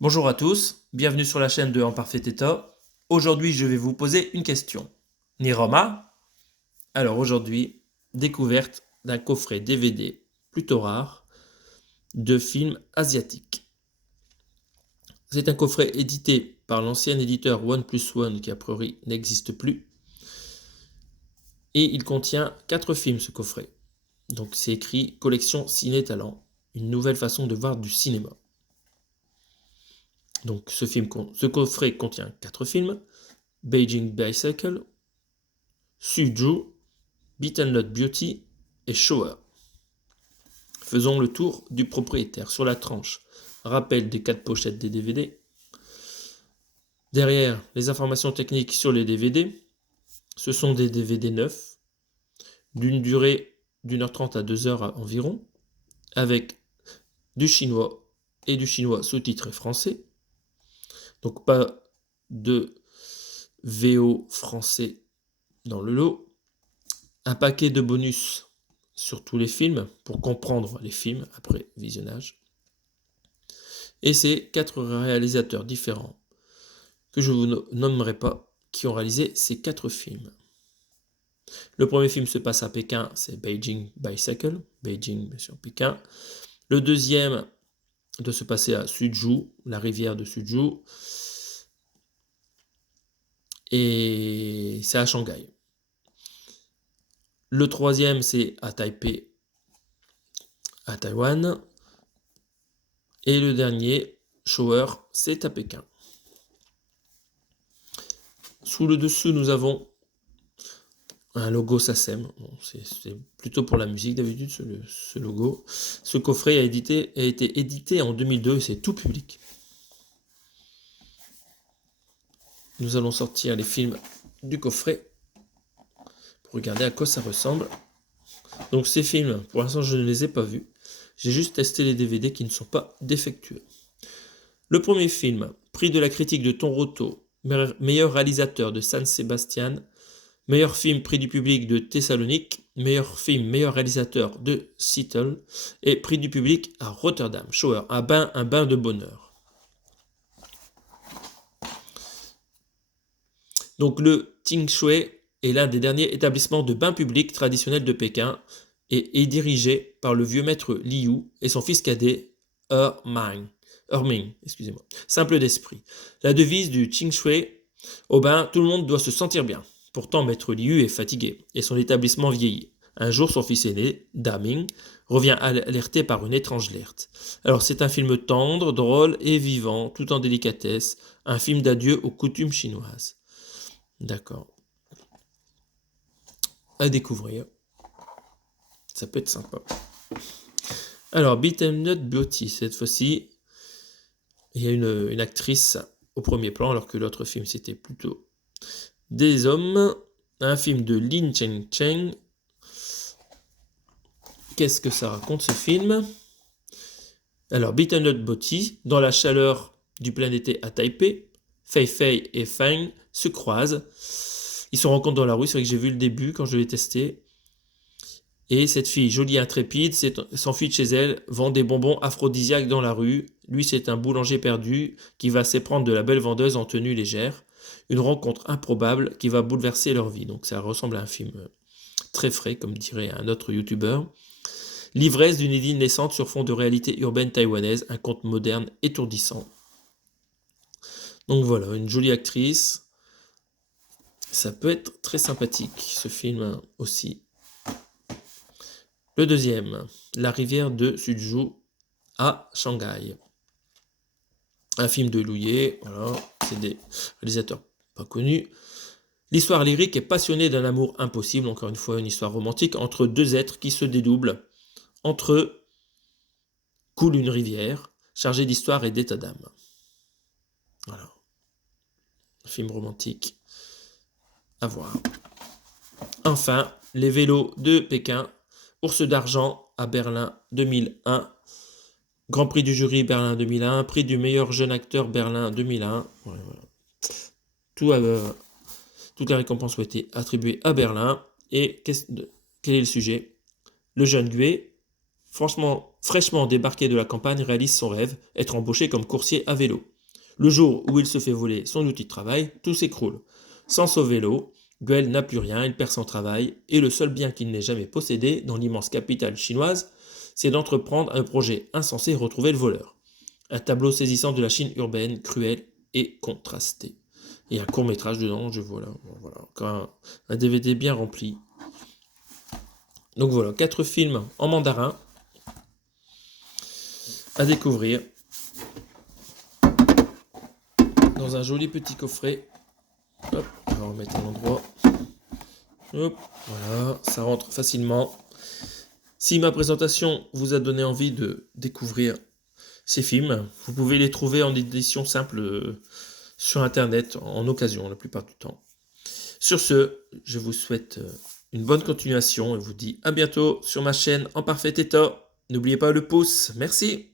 Bonjour à tous, bienvenue sur la chaîne de En Parfait État. Aujourd'hui, je vais vous poser une question. Ni Roma? Alors aujourd'hui, découverte d'un coffret DVD plutôt rare de films asiatiques. C'est un coffret édité par l'ancien éditeur OnePlus One qui a priori n'existe plus. Et il contient 4 films ce coffret. Donc c'est écrit Collection Ciné Talent, une nouvelle façon de voir du cinéma. Donc ce coffret contient 4 films. Beijing Bicycle, Suju, Beaten Not Beauty et Shower. Faisons le tour du propriétaire. Sur la tranche, rappel des 4 pochettes des DVD. Derrière, les informations techniques sur les DVD. Ce sont des DVD neufs, d'une durée d'1h30 à 2h environ, avec du chinois et du chinois sous-titré français. Donc pas de VO français dans le lot. Un paquet de bonus sur tous les films pour comprendre les films après visionnage. Et c'est 4 réalisateurs différents que je ne vous nommerai pas qui ont réalisé ces 4 films. Le premier film se passe à Pékin, c'est Beijing Bicycle, Beijing bien sûr Pékin. Le deuxième doit se passer à Suzhou, la rivière de Suzhou. Et c'est à Shanghai. Le troisième, c'est à Taipei, à Taïwan. Et le dernier, Shower, c'est à Pékin. Sous le dessous, nous avons un logo SACEM. Bon, c'est plutôt pour la musique d'habitude, ce logo. Ce coffret a été édité en 2002 et c'est tout public. Nous allons sortir les films du coffret pour regarder à quoi ça ressemble. Donc ces films, pour l'instant, je ne les ai pas vus. J'ai juste testé les DVD qui ne sont pas défectueux. Le premier film, prix de la critique de Toronto, meilleur réalisateur de San Sebastian, meilleur film prix du public de Thessalonique, meilleur film, meilleur réalisateur de Seattle et prix du public à Rotterdam. Shower, un bain de bonheur. Donc le Tingshui est l'un des derniers établissements de bains publics traditionnels de Pékin et est dirigé par le vieux maître Liu et son fils cadet Erming, simple d'esprit. La devise du Tingshui, au bain, tout le monde doit se sentir bien. Pourtant, maître Liu est fatigué et son établissement vieillit. Un jour, son fils aîné, Daming, revient alerté par une étrange alerte. Alors, c'est un film tendre, drôle et vivant, tout en délicatesse, un film d'adieu aux coutumes chinoises. D'accord. À découvrir. Ça peut être sympa. Alors, Beaten Not Beauty, cette fois-ci, il y a une actrice au premier plan, alors que l'autre film, c'était plutôt des hommes. Un film de Lin Cheng. Qu'est-ce que ça raconte, ce film? Alors, Beaten Not Beauty, dans la chaleur du plein été à Taipei, Fei Fei et Fang se croisent. Ils se rencontrent dans la rue, c'est vrai que j'ai vu le début quand je l'ai testé. Et cette fille, jolie et intrépide, s'enfuit de chez elle, vend des bonbons aphrodisiaques dans la rue. Lui, c'est un boulanger perdu qui va s'éprendre de la belle vendeuse en tenue légère. Une rencontre improbable qui va bouleverser leur vie. Donc ça ressemble à un film très frais, comme dirait un autre youtubeur. L'ivresse d'une idylle naissante sur fond de réalité urbaine taïwanaise, un conte moderne étourdissant. Donc voilà, une jolie actrice. Ça peut être très sympathique, ce film aussi. Le deuxième, La rivière de Suzhou à Shanghai. Un film de Louillet, voilà, c'est des réalisateurs pas connus. L'histoire lyrique est passionnée d'un amour impossible, encore une fois une histoire romantique, entre deux êtres qui se dédoublent. Entre eux coule une rivière, chargée d'histoire et d'état d'âme. Voilà. Un film romantique à voir. Enfin, les vélos de Pékin, Ours d'argent à Berlin 2001, Grand prix du jury Berlin 2001, prix du meilleur jeune acteur Berlin 2001. Voilà. Toutes les récompenses ont été attribuées à Berlin. Et quel est le sujet? Le jeune Gue, fraîchement débarqué de la campagne, réalise son rêve, être embauché comme coursier à vélo. Le jour où il se fait voler son outil de travail, tout s'écroule. Sans son vélo, Guel n'a plus rien, il perd son travail, et le seul bien qu'il n'ait jamais possédé dans l'immense capitale chinoise, c'est d'entreprendre un projet insensé et retrouver le voleur. Un tableau saisissant de la Chine urbaine, cruelle et contrastée. Il y a un court métrage dedans, voilà, encore un DVD bien rempli. Donc voilà, 4 films en mandarin à découvrir dans un joli petit coffret. Hop, on va remettre à l'endroit. Hop, voilà, ça rentre facilement. Si ma présentation vous a donné envie de découvrir ces films, vous pouvez les trouver en édition simple sur internet en occasion la plupart du temps. Sur ce, je vous souhaite une bonne continuation et vous dis à bientôt sur ma chaîne en parfait état. N'oubliez pas le pouce, merci.